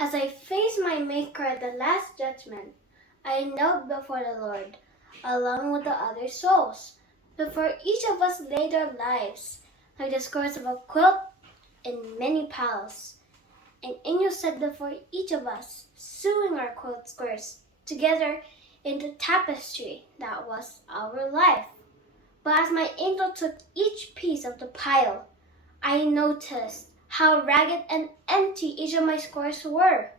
As I face my Maker at the Last Judgment, I knelt before the Lord, along with the other souls. Before each of us laid our lives, like the scores of a quilt in many piles. An angel sat before each of us, sewing our quilt squares together into tapestry that was our life. But as my angel took each piece of the pile, I noticed how ragged and empty each of my squares were.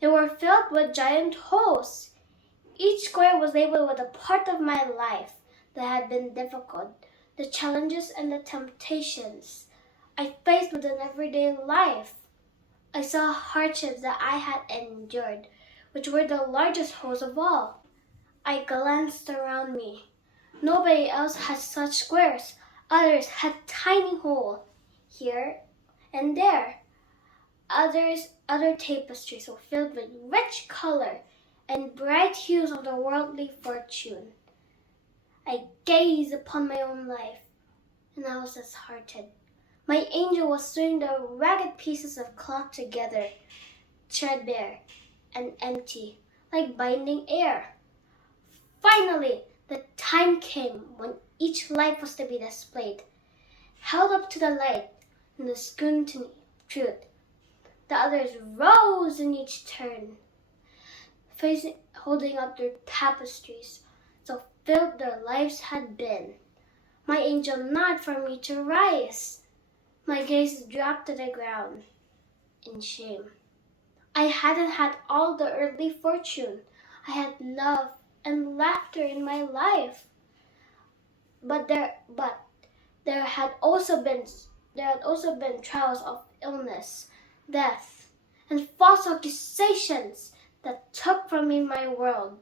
They were filled with giant holes. Each square was labeled with a part of my life that had been difficult, the challenges and the temptations I faced within everyday life. I saw hardships that I had endured, which were the largest holes of all. I glanced around me. Nobody else had such squares. Others had tiny holes here and there. Other tapestries were filled with rich color and bright hues of the worldly fortune. I gazed upon my own life, and I was disheartened. My angel was sewing the ragged pieces of cloth together, threadbare and empty, like binding air. Finally, the time came when each life was to be displayed, held up to the light and the scrutiny of truth. The others rose in each turn, holding up their tapestries, so filled their lives had been. My angel nodded for me to rise. My gaze dropped to the ground in shame. I hadn't had all the earthly fortune. I had love and laughter in my life. But there had also been trials of illness, death, and false accusations that took from me my world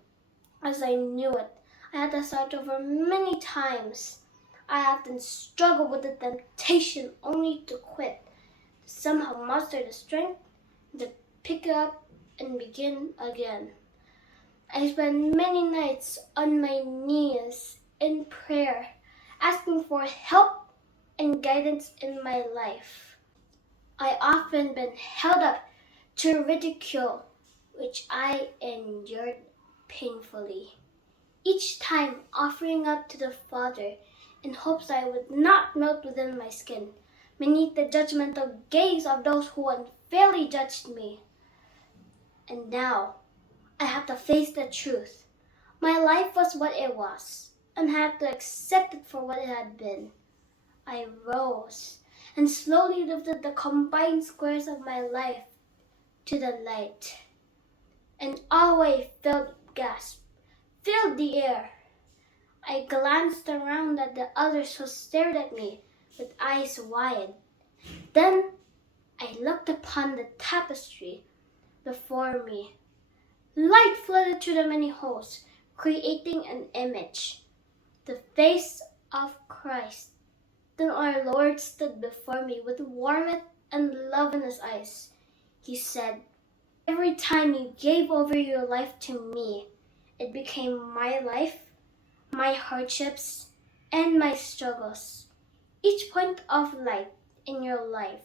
as I knew it. I had to start over many times. I often struggled with the temptation only to quit, to somehow muster the strength to pick it up and begin again. I spent many nights on my knees in prayer, asking for help and guidance in my life. I often been held up to ridicule, which I endured painfully, each time offering up to the Father in hopes I would not melt within my skin, beneath the judgmental gaze of those who unfairly judged me. And now, I have to face the truth. My life was what it was, and had to accept it for what it had been. I rose and slowly lifted the combined squares of my life to the light. An awe filled gasp filled the air. I glanced around at the others who stared at me with eyes wide. Then I looked upon the tapestry before me. Light flooded through the many holes, creating an image, the face of Christ. Then our Lord stood before me with warmth and love in his eyes. He said, "Every time you gave over your life to me, it became my life, my hardships, and my struggles. Each point of light in your life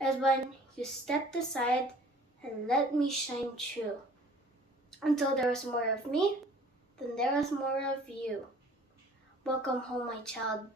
is when you stepped aside and let me shine through. Until there was more of me, then there was more of you. Welcome home, my child.